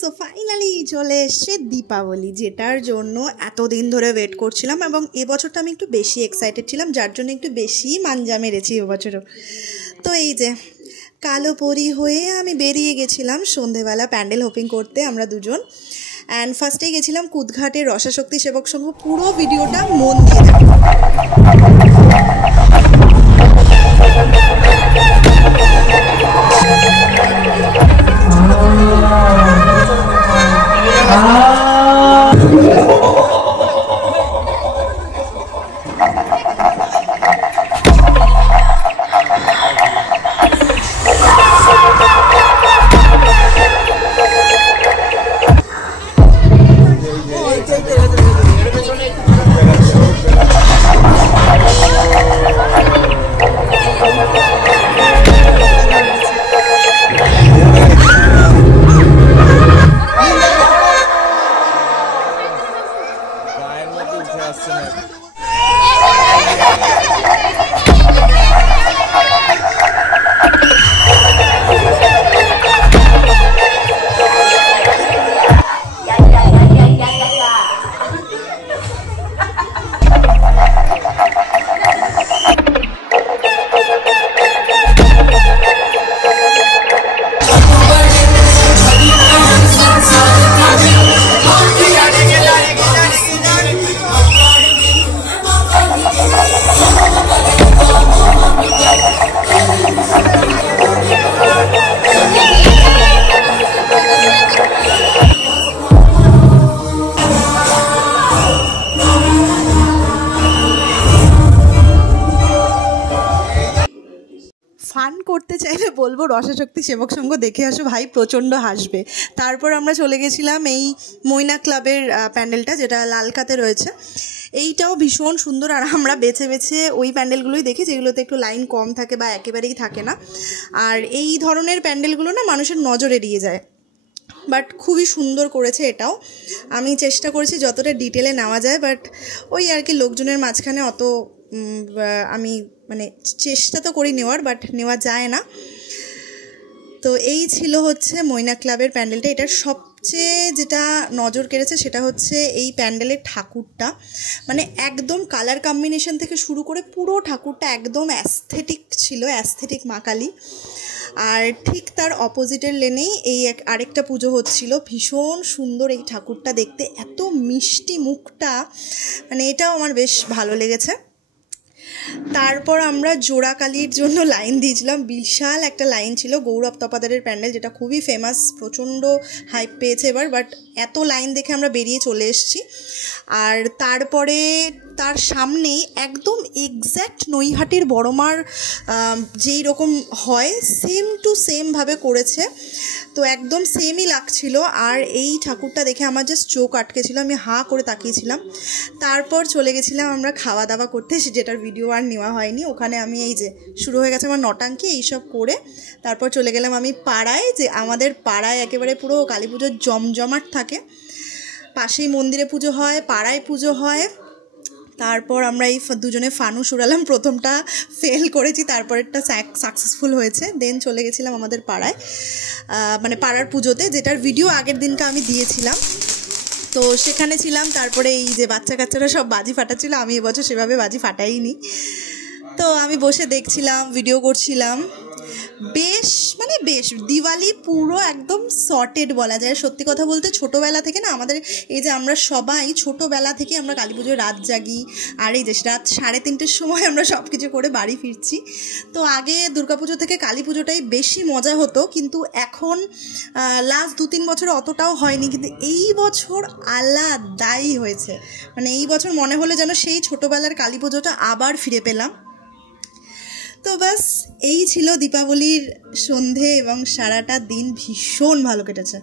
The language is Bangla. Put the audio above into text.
সো ফাইনালি চলে এসছে দীপাবলি, যেটার জন্য এতদিন ধরে ওয়েট করছিলাম। এবং এবছরটা আমি একটু বেশি এক্সাইটেড ছিলাম, যার জন্য একটু বেশি মাঞ্জা মেরেছি এবছরও। তো এই যে কালো পরি হয়ে আমি বেরিয়ে গেছিলাম সন্ধেবেলা প্যান্ডেল হোপিং করতে আমরা দুজন। অ্যান্ড ফার্স্টেই গেছিলাম কুদঘাটের রসাশক্তি সেবক সংঘ। পুরো ভিডিওটা মন দিয়ে দেখো। ফান করতে চাইলে বলবো রসাশক্তি সেবক সংঘ দেখে আসো ভাই, প্রচণ্ড হাসবে। তারপর আমরা চলে গেছিলাম এই ময়না ক্লাবের প্যান্ডেলটা, যেটা লালকাতে রয়েছে। এইটাও ভীষণ সুন্দর, আর আমরা বেছে বেছে ওই প্যান্ডেলগুলোই দেখি যেগুলোতে একটু লাইন কম থাকে বা একেবারেই থাকে না। আর এই ধরনের প্যান্ডেলগুলো না মানুষের নজর এড়িয়ে যায়, বাট খুবই সুন্দর করেছে এটাও। আমি চেষ্টা করেছি যতটা ডিটেলে নেওয়া যায়, বাট ওই আর কি লোকজনের মাঝখানে অত আমি মানে চেষ্টা তো করি নেওয়ার, বাট নেওয়া যায় না। তো এই ছিল হচ্ছে ময়না ক্লাবের প্যান্ডেলটা। এটার সবচেয়ে যেটা নজর কেড়েছে সেটা হচ্ছে এই প্যান্ডেলের ঠাকুরটা, মানে একদম কালার কম্বিনেশন থেকে শুরু করে পুরো ঠাকুরটা একদম অ্যাস্থেটিক ছিল, অ্যাস্থেটিক মা কালী। আর ঠিক তার অপোজিটের লেনেই এই আরেকটা পুজো হচ্ছিল, ভীষণ সুন্দর এই ঠাকুরটা দেখতে, এত মিষ্টি মুখটা, মানে এটাও আমার বেশ ভালো লেগেছে। তারপর আমরা জোড়াকালির জন্য লাইন দিয়েছিলাম, বিশাল একটা লাইন ছিল। গৌরব তপাদারের প্যান্ডেল, যেটা খুবই ফেমাস, প্রচণ্ড হাইপ পেয়েছে এবার, বাট এত লাইন দেখে আমরা বেরিয়ে চলে এসেছি। আর তারপরে তার সামনেই একদম এক্স্যাক্ট নৈহাটির বড়মার যেই রকম হয় সেম টু সেমভাবে করেছে, তো একদম সেমই লাগছিল। আর এই ঠাকুরটা দেখে আমার জাস্ট চোখ আটকেছিল, আমি হাঁ করে তাকিয়েছিলাম। তারপর চলে গেছিলাম আমরা খাওয়া দাওয়া করতে, যেটার ভিডিও আর নেওয়া হয়নি। ওখানে আমি এই যে শুরু হয়ে গেছে আমার নটাঙ্কি এইসব করে, তারপর চলে গেলাম আমি পাড়ায়, যে আমাদের পাড়ায় একেবারে পুরো কালী পুজোর জমজমাট থাকে। পাশেই মন্দিরে পুজো হয়, পাড়ায় পুজো হয়। তারপর আমরা এই দুজনে ফানুস উড়ালাম, প্রথমটা ফেল করেছি, তারপরেরটা সাকসেসফুল হয়েছে। দেন চলে গেছিলাম আমাদের পাড়ায়, মানে পাড়ার পুজোতে, যেটার ভিডিও আগের দিনকে আমি দিয়েছিলাম। তো সেখানে ছিলাম। তারপরে এই যে বাচ্চা কাচ্চারা সব বাজি ফাটাচ্ছিল, আমি এবছর সেভাবে বাজি ফাটাইনি। তো আমি বসে দেখছিলাম, ভিডিও করছিলাম। বেশ দিওয়ালি পুরো একদম সর্টেড বলা যায়। সত্যি কথা বলতে ছোটোবেলা থেকে না আমাদের এই যে আমরা সবাই ছোটোবেলা থেকে আমরা কালী পুজোয় রাত জাগি, আর এই যে রাত 3:30-র সময় আমরা সব কিছু করে বাড়ি ফিরছি। তো আগে দুর্গাপুজো থেকে কালী পুজোটাই বেশি মজা হতো, কিন্তু এখন লাস্ট 2-3 বছর অতটাও হয়নি, কিন্তু এই বছর আলাদাই হয়েছে। মানে এই বছর মনে হলো যেন সেই ছোটোবেলার কালী পুজোটা আবার ফিরে পেলাম। তো বাস এই ছিল দীপাবলির সন্ধে, এবং সারাটা দিন ভীষণ ভালো কেটেছে।